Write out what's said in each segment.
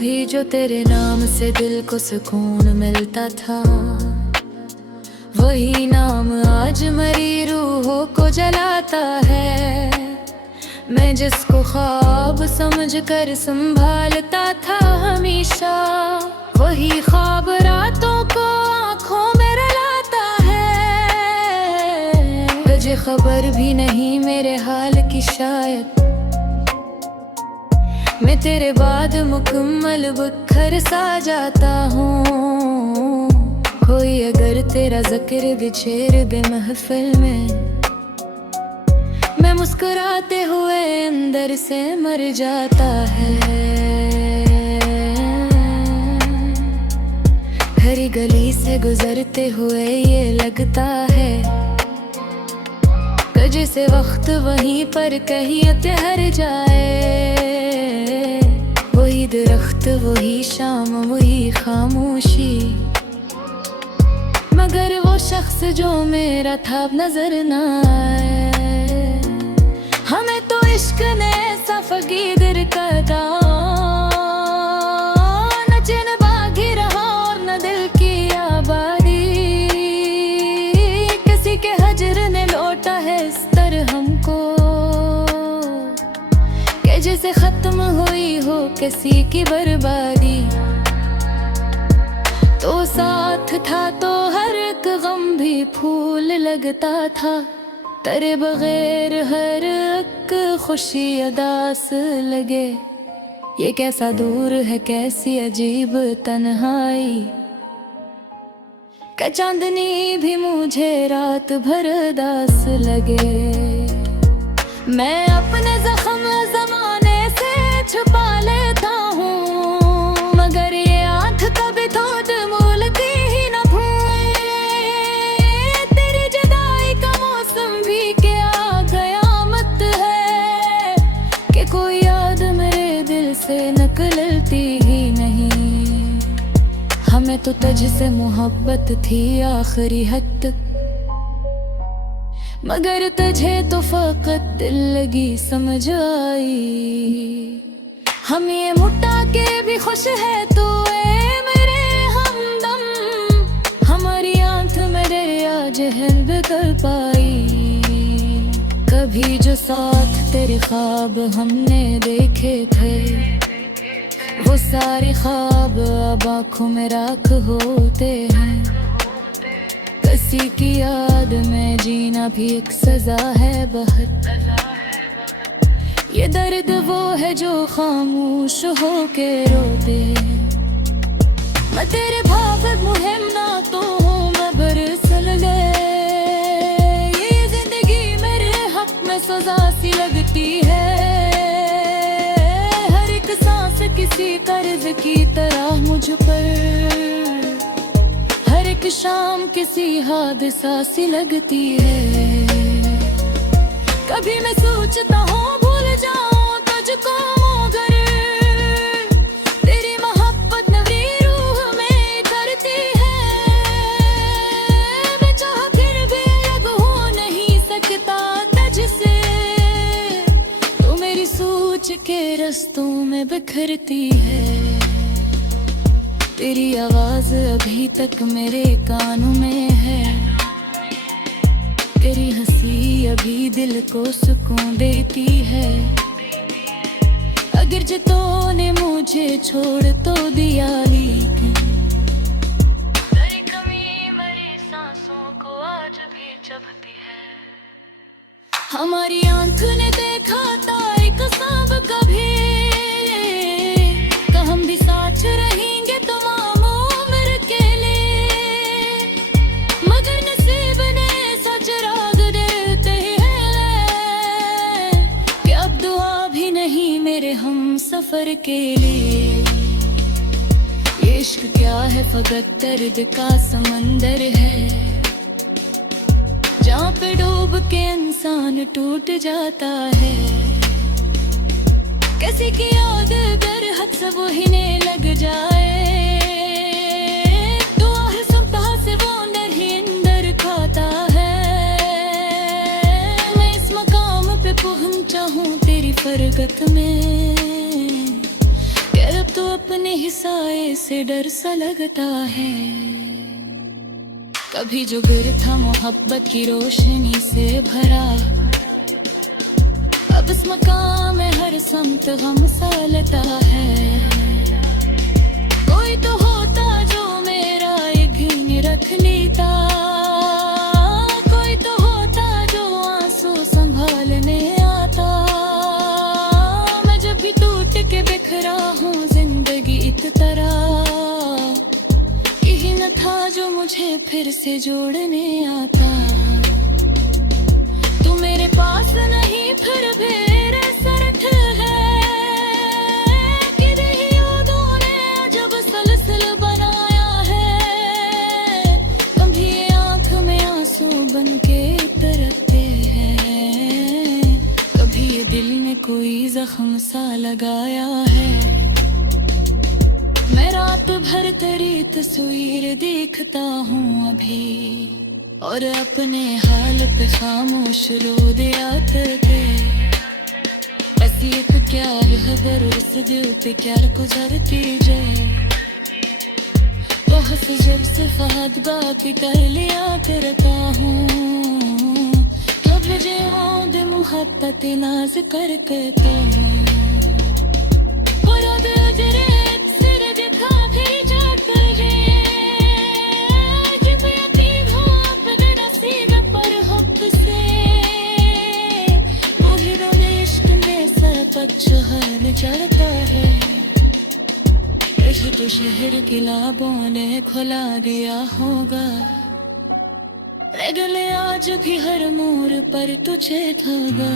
कभी जो तेरे नाम से दिल को सुकून मिलता था, वही नाम आज मरी रूहों को जलाता है। मैं जिसको ख्वाब समझकर संभालता था हमेशा, वही ख्वाब रातों को आँखों में रुलाता है। तुझे खबर भी नहीं मेरे हाल की शायद, मैं तेरे बाद मुकम्मल बिखर सा जाता हूँ। कोई अगर तेरा जिक्र भी छेड़ दे महफिल में, मैं मुस्कुराते हुए अंदर से मर जाता है। हरी गली से गुजरते हुए ये लगता है कि जैसे वक्त वहीं पर कहीं ठहर जाए। वही दरख्त, वही शाम, वही खामोशी, मगर वो शख्स जो मेरा था अब नजर न आए। हमें तो इश्क ने ऐसा फकीर कदा, न चैन बागी रहा और न दिल की आबादी। किसी के हजर ने लौटा है इस तरह हमको, कि जैसे खत्म हुई हो किसी की बर्बादी। तो साथ था तो हर एक गम भी फूल लगता था, तेरे बगैर हर एक खुशी अदास लगे। ये कैसा दूर है, कैसी अजीब तन्हाई, कि चांदनी भी मुझे रात भर दास लगे। मैं अपने जख्म जमाने से छुपा लेता हूँ, मगर ये आँख कभी थोड़ मूलती ही न भूले। तेरी जुदाई का मौसम भी क्या कयामत है, कि कोई याद मेरे दिल से निकलती ही नहीं। हमें तो तुझसे मोहब्बत थी आखिरी हद तक, मगर तुझे तो फकत दिल लगी समझ आई। हम ये मुटा के भी खुश है तो ए मेरे हमदम, हमारी आंख में दरिया जहर बिखर पाई। कभी जो साथ तेरे ख्वाब हमने देखे थे, वो सारे ख्वाब अब आँखों में राख होते हैं। किसी की याद में जीना भी एक सजा है बहुत, ये दर्द वो है जो खामोश हो के रोते। मैं तेरे भाग मुहिम ना तो हूँ, मैं बरस गए। ये जिंदगी मेरे हक में सजा सी लगती है, हर एक सांस किसी कर्ज की तरह मुझ पर, हर एक शाम किसी हादसा सी लगती है। कभी मैं सोचता हूँ भूल जाऊँ तुझको, मगर तेरी मोहब्बत मेरी रूह में करती है। मैं चाह फिर भी अलग हो नहीं सकता तुझसे, तू मेरी सोच के रास्तों में बिखरती है। तेरी आवाज अभी तक मेरे कानों में है, तेरी हंसी अभी दिल को सुकून देती है। अगर जितों ने मुझे छोड़ तो दिया, लेकिन तेरी कमी मेरी सांसों को आज भी चुभती है। हमारी आंख ने देखा था एक ख्वाब कभी, कि हम भी साथ रहेंगे तमाम उम्र के लिए, मगर नसीब ने ऐसा चिराग देते हैं कि अब दुआ भी नहीं मेरे हम सफर के लिए। ये इश्क क्या है, फकत दर्द का समंदर है, जहाँ पे डूब के इंसान टूट जाता है। किसी की याद अगर हद से वही ने लग जाए, तो हर सुबह से वो अंदर ही अंदर खाता है। मैं इस मकाम पे पहुंचा हूँ तेरी फरगत में, कि अब तो अपने ही साए से डर सा लगता है। कभी जो गिर था मोहब्बत की रोशनी से भरा, अब इस मकाम में हर समत गम सा लेता है। कोई तो होता जो मेरा यकीन रख लेता, कोई तो होता जो आंसू संभालने आता। मैं जब भी टूट के बिखरा हूँ जिंदगी इत तरह, यही न था जो मुझे फिर से जोड़ने आता। तू मेरे पास नहीं फिर भी सरथ है कि यादों ने अजब सलसल बनाया है। कभी ये आँख में आंसू बन के तरसते हैं, कभी ये दिल में कोई जख्म सा लगाया है। मैं रात भर तेरी तस्वीर देखता हूँ अभी, और अपने हाल पे खामोश रो दिया करते। ऐसी पे प्यार है बरस दिल पे प्यार गुजरती जाए। बहुत से जब से फहद बाकी कर लिया करता हूँ, कब जे मौद मुहब्बत नाज कर करता हूँ। चढ़ता है तो शहर की लाबों ने खुला दिया होगा। गले आज भी हर मोड़ पर तुझे धागा,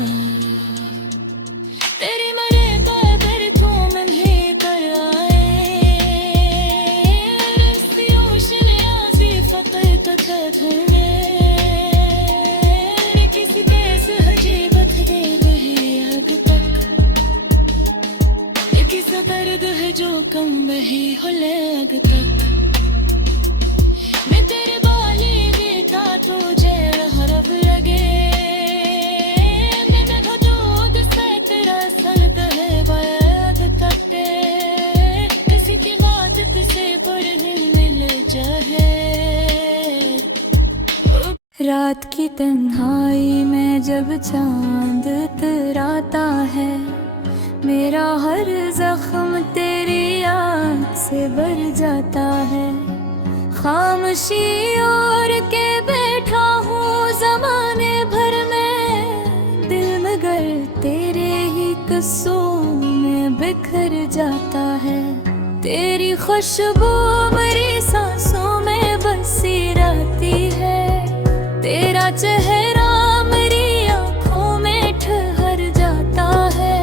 तेरी मरे पर घूम भी कर आए। फकर तथा धरने किसी कैसे हजीबत दे वही आग तक, किसा दर्द है जो कम वही हो लग तक। मैं तेरे बाली बेटा तुझे हरब लगे, मैं दूध से तेरा सल्क है बैद तक। किसी की बात से पर दिल मिल जाए। रात की तन्हाई में जब चांद तराता है, मेरा हर जख्म तेरी याद से भर जाता है। खामोशी और के बैठा हूँ ज़माने भर में, दिल मगर तेरे ही किस्सों में बिखर जाता है। तेरी खुशबू मेरी सांसों में बसी रहती है, तेरा चेहरा मेरी आँखों में ठहर जाता है।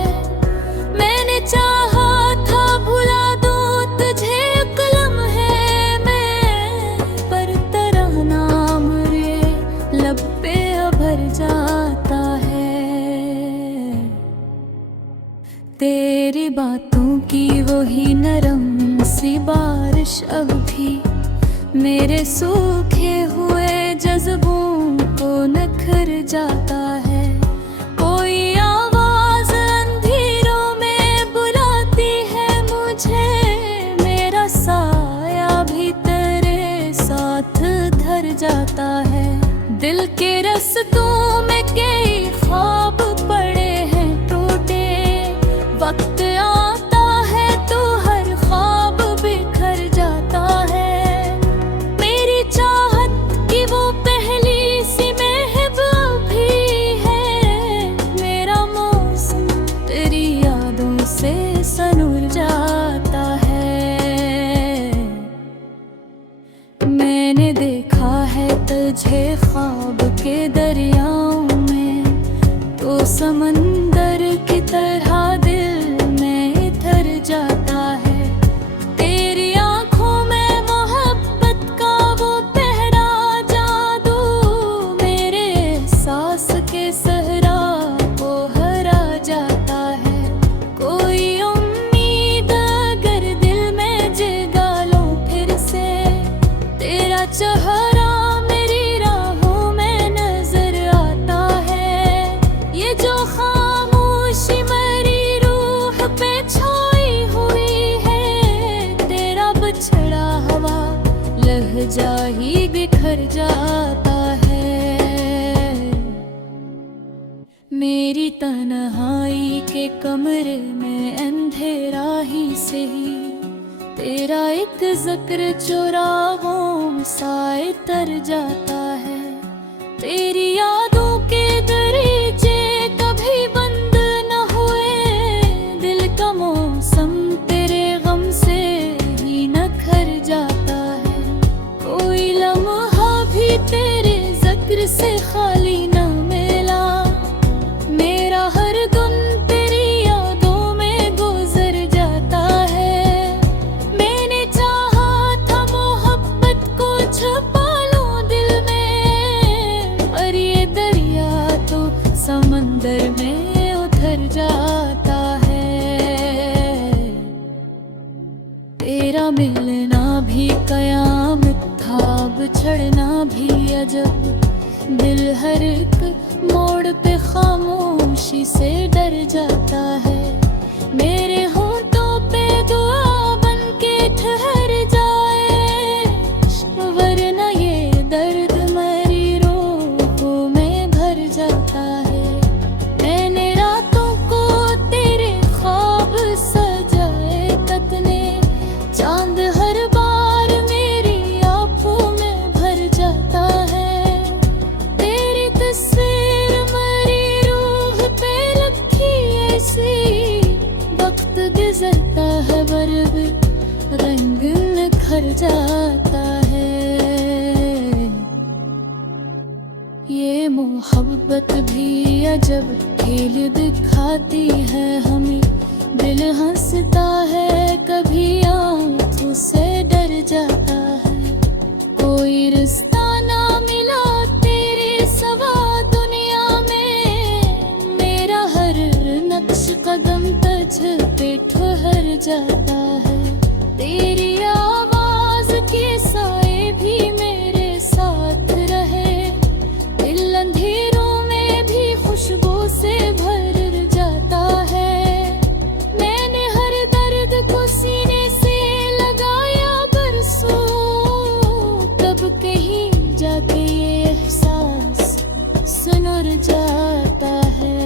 मैंने चाहा था भुला दूं तुझे एक लम्हे में, पर तेरा नाम रे लब पे भर जाता है। तेरी बातों की वही नरम सी बारिश अब भी मेरे सूखे हुए जज्बों को नखर जाता है। कोई आवाज अंधेरों में बुलाती है मुझे, मेरा साया भी तेरे साथ धर जाता है। दिल के रस्तों में कई ख्वाब पड़े हैं टूटे, वक्त आता है तो हर ख्वाब बिखर जाता है। मेरी चाहत की वो पहली सी महबूब भी है, मेरा मौसम तेरी यादों से सनूर जाता है। मैंने देखा है तुझे ख्वाब के दरियाओं में, तो समंदर की तरह दिल में इधर जाता है। तेरी आंखों में मोहब्बत का वो पहरा जादू, मेरे सांस के सहरा को हरा जाता है। कोई उम्मीद अगर दिल में जगा लो फिर से, तेरा चेहरा मेरी राहों में नजर आता है। ये जो तेरी तन्हाई के कमरे में अंधेरा ही सही, तेरा एक जिक्र चुराहों साए तर जाता है। तेरी यादों के दरीचे कभी बंद न हुए, दिल का मौसम तेरे गम से ही न खर जाता है। कोई लम्हा भी तेरे जिक्र से खाली न मिला, मेरा हर दिन तेरी यादों में गुजर जाता है। मैंने चाहा था मोहब्बत को छुपा लूं दिल में, पर ये दरिया तो समंदर में उतर जाता है। तेरा मिलना भी कयामत था, बिछड़ना भी अजब, दिल हर एक मोड़ पे खामोशी से डर जाता है। मेरे होठों पे दुआ बन के ठहर जाए, वरना ये दर्द मेरी रूहों में भर जाता है। मैंने रातों को तेरे ख्वाब सजाए कतने, चांद हर बार मेरी आंखों में भर जाता है। तेरी तस्वीर मेरी रूह पे रखी ऐसी, वक्त गुजरता है बरबर रंग निखर जाता है। ये मोहब्बत भी अजब खेल दिखाती है हमें, दिल हंसता है कभी आंखों से डर जाता है। कोई रिश्ता ना मिला तेरे सवा दुनिया में, मेरा हर नक्श कदम तुझ पे ठहर जाता है। तेरी आवाज के साए भी मेरे साथ रहे, दिल अंधेरों में भी खुशबू से भर जाता है। मैंने हर दर्द को सीने से लगाया बरसों, कब कहीं जाके ये एहसास सुनर जाता है।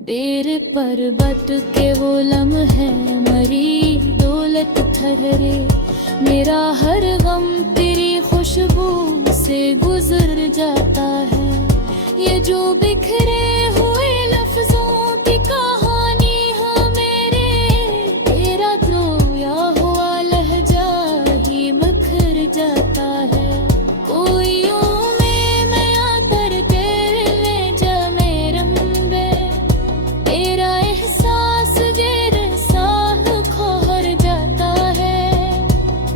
तेरे पर्वत के वो लम्हे मरी दौलत ठहरे, मेरा हर गम तेरी खुशबू से गुजर जाता है। ये जो बिखरे हुए लफ्जों की कहानी है मेरे, तेरा रोया हुआ लहजा ही बिखर जाता है। कोई यूं में आकर तेरे ले जा मेरे रंबे, तेरा एहसास जेर साह खोहर जाता है।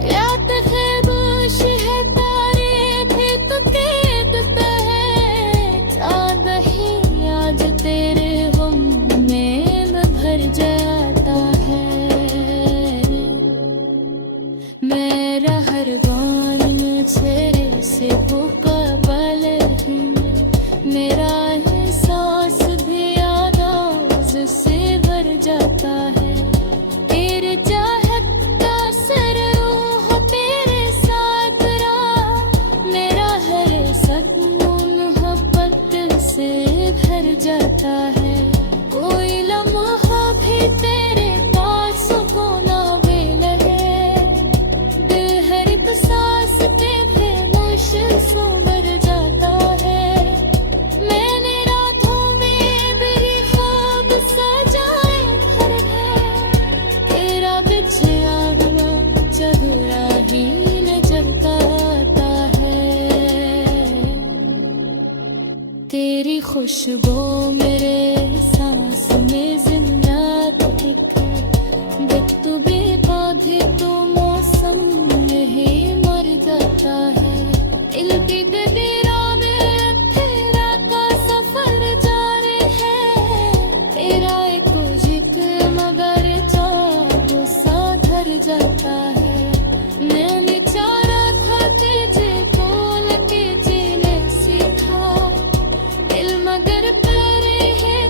रात खैबोश है तारे थे तो कैद पे है, चाँद ही आज तेरे गम में भर जाता है। मेरा हर गान तेरे से मुकबल है, मेरा एहसास भी आवाज़ से भर जाता है। तेरे चाहत का सर रूह तेरे साथ रहा, मेरा हर सदमा मोहब्बत से भर जाता है। कोई लम्हा भी तेरे पास को ना लगे, दिल हर एक सांस पे खामोश सो भर जाता है। मैंने रातों में मेरी ख्वाब सजाए घर है, तेरा बिछया हुआ चदरा ही नजर आता है। तेरी खुशबू मेरे सांस में जिंदा दिखे, बिट्टू बेबाधे तो मौसम में ही मर जाता है। दिल की गदेरा में तेरा का सफर जारी है, तेरा एक जिक्र मगर जादू सा धर जाता है। मैंने चारा था तुझे तोल के जीने सीखा, दिल मगर प्यारे है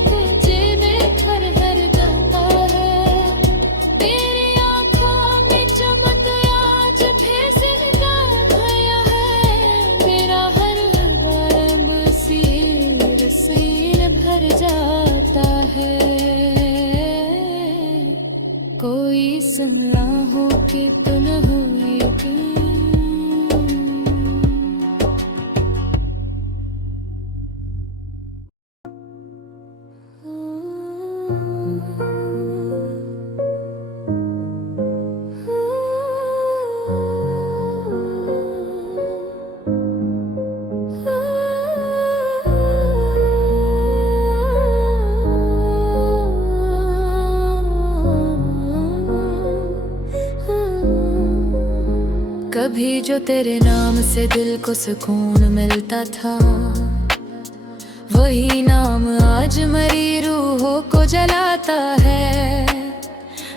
जंगला हो कि तो न हो यकीन। कभी जो तेरे नाम से दिल को सुकून मिलता था, वही नाम आज मरी रूहों को जलाता है।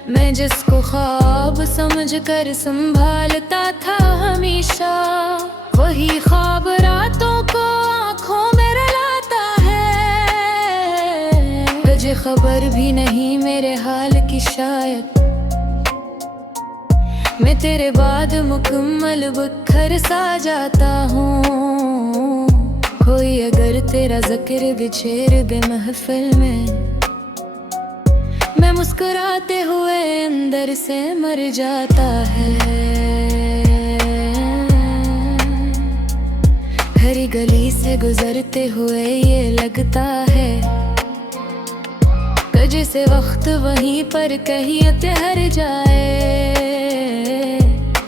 मैं जिसको ख्वाब समझकर संभालता था हमेशा, वही ख्वाब रातों को आँखों में रुलाता है। तुझे खबर भी नहीं मेरे हाल की शायद, मैं तेरे बाद मुकम्मल बिखर सा जाता हूँ। कोई अगर तेरा जिक्र भी छेड़ दे महफिल में, मैं मुस्कुराते हुए अंदर से मर जाता है। हरी गली से गुजरते हुए ये लगता है कि जैसे वक्त वहीं पर कहीं ठहर जाए।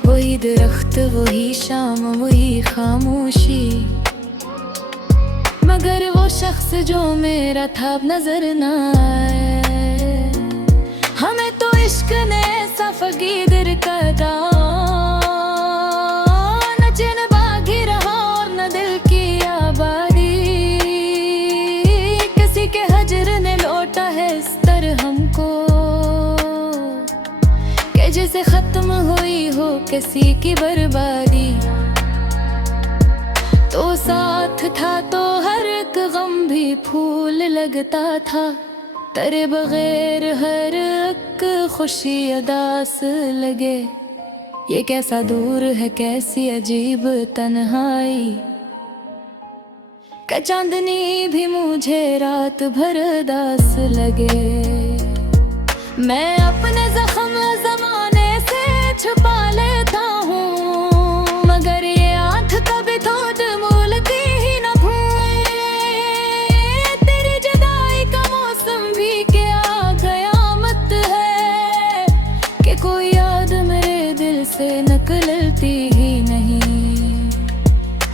वही दरख्त, वही शाम, वही खामोशी, मगर वो शख्स जो मेरा था अब नजर न आए। हमें तो इश्क ने ऐसा फकीर करा, न चिन बागी रहा और न दिल की आबादी। किसी के हजर ने लौटा है इस तरह हमको, कि जैसे खत्म हुई हो किसी की बर्बादी। तो साथ था तो हर एक गम भी फूल लगता था, तेरे बगैर हर एक खुशी अदास लगे। ये कैसा दूर है, कैसी अजीब तन्हाई, कि चांदनी भी मुझे रात भर दास लगे। मैं अपने जख्म जमाने से छुपा लेता हूँ, मगर ये आँख कभी थोड़ मूलती ही न भूले। तेरी जुदाई का मौसम भी क्या कयामत है, कि कोई याद मेरे दिल से निकलती ही नहीं।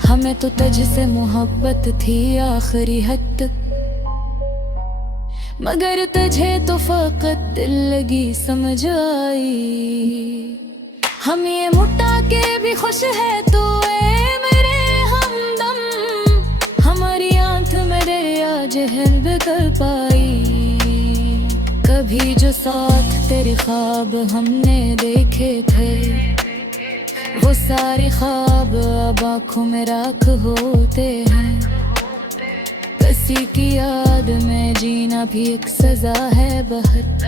हमें तो तुझसे मोहब्बत थी आखिरी हद तक, मगर तुझे तो फकत दिल लगी समझ आई। हम ये मुटा के भी खुश है तू ए मेरे हमदम, हमारी आंख में दरिया जहल कर पाई। कभी जो साथ तेरे ख्वाब हमने देखे थे, वो सारे ख्वाब अब आँखों में राख होते हैं। किसी की याद में जीना भी एक सजा है बहुत,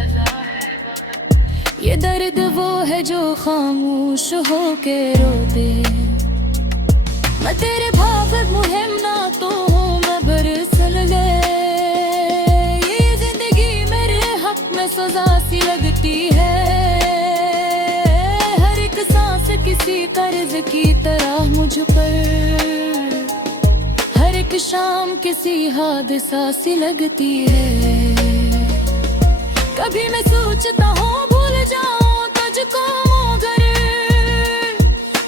ये दर्द वो है जो खामोश हो के रोते। मैं तेरे भावुक मुहिम ना तो हूँ, मैं बरसल गए। ये जिंदगी मेरे हक में सजा सी लगती है, हर एक सांस किसी कर्ज की तरह मुझ पर, हर एक शाम किसी हादसा सी लगती है। कभी मैं सोचता हूँ भूल जाऊँ तुझको, मगर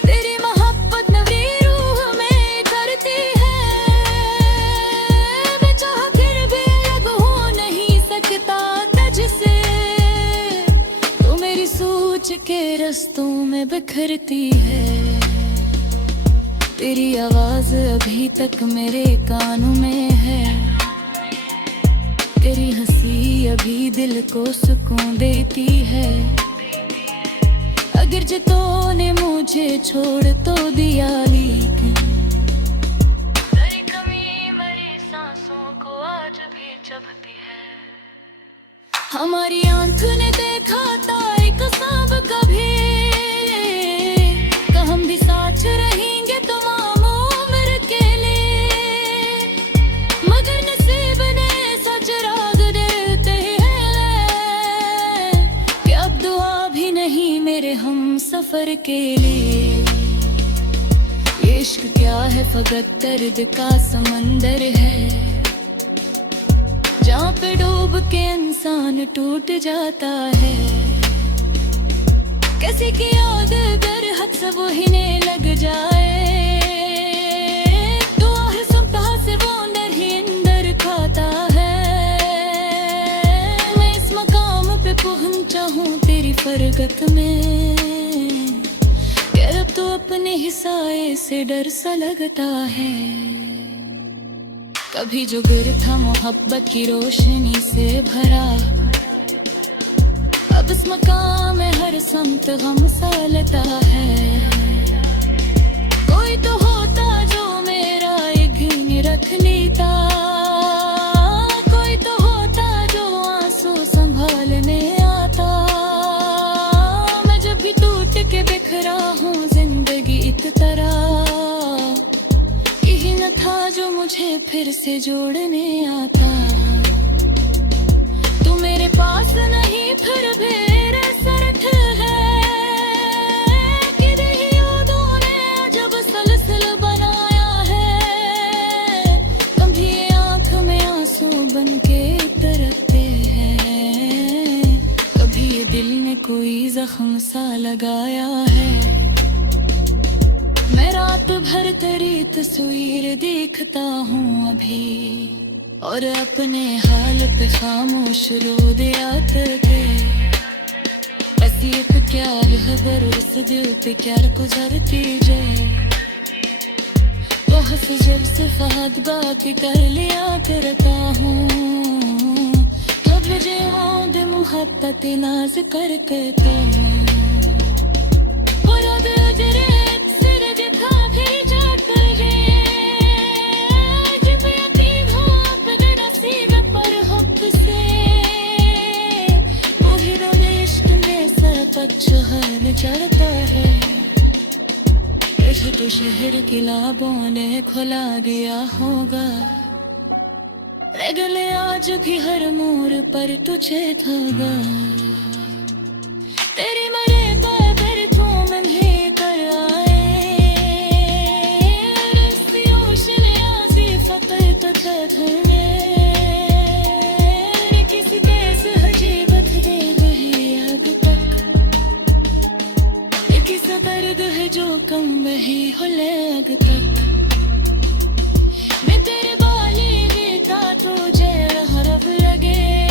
तेरी मोहब्बत नवी रूह में करती है। मैं चाह फिर भी अलग हो नहीं सकता तुझसे, तू मेरी सोच के रस्तों में बिखरती है। तेरी आवाज अभी तक मेरे कानों में है, तेरी हंसी अभी दिल को सुकून देती है। अगर जितों ने मुझे छोड़ तो दिया, लेकिन तेरी कमी मेरी सांसों को आज भी चुभती है। हमारी आंख ने देखा था एक ख्वाब कभी, कि हम भी साथ रहेंगे तमाम उम्र के लिए, मगर नसीब ने सच राग देते हैं कि अब दुआ भी नहीं के लिए। ये इश्क क्या है, फकत दर्द का समंदर है, जहाँ पे डूब के इंसान टूट जाता है। किसी की याद अगर हद से वो हिने लग जाए, तो हर सुबह से वो अंदर ही अंदर खाता है। मैं इस मकाम पे पहुंचा हूँ तेरी फरगत में, कि अब तो अपने ही साए से डर सा लगता है। कभी जो गिर था मोहब्बत की रोशनी से भरा, अब इस मकाम में हर समत गम सा लेता है। कोई तो होता जो मेरा यकीन रख लेता, कोई तो होता जो आंसू संभालने आता। मैं जब भी टूट के बिखरा हूँ जिंदगी इत तरह, यही न था जो मुझे फिर से जोड़ने आता। तू मेरे पास नहीं फिर भी सरथ है, कि यादों ने जब सलसल बनाया है। कभी आंख में आंसू बन के तरसते हैं, कभी ये दिल ने कोई जख्म सा लगाया है। मैं रात भर तेरी तस्वीर देखता हूँ अभी, और अपने हाल पे खामोश रो दिया करके। ऐसी एक प्यार है गर इस दिल पे प्यार गुजरती जाए, तो हंस जब से फहद बात कर लिया करता हूँ। तब मुझे औंध मुहब्बत नाज कर कहता हूँ, और अब अजरे सिर दिखा भी जाता है। चढ़ चढ़ता है, तो शहर की लाबों ने खुला दिया होगा। गले आज भी हर मोड़ पर तुझे धागा, तेरी मरे बादर तू में भी कर आए। फकर तो धरने किसी देश हजीबत दे वही आग तक, किसा दर्द है जो कम वही हो लग तक। मैं तेरे बाली गीता तुझे हरफ लगे,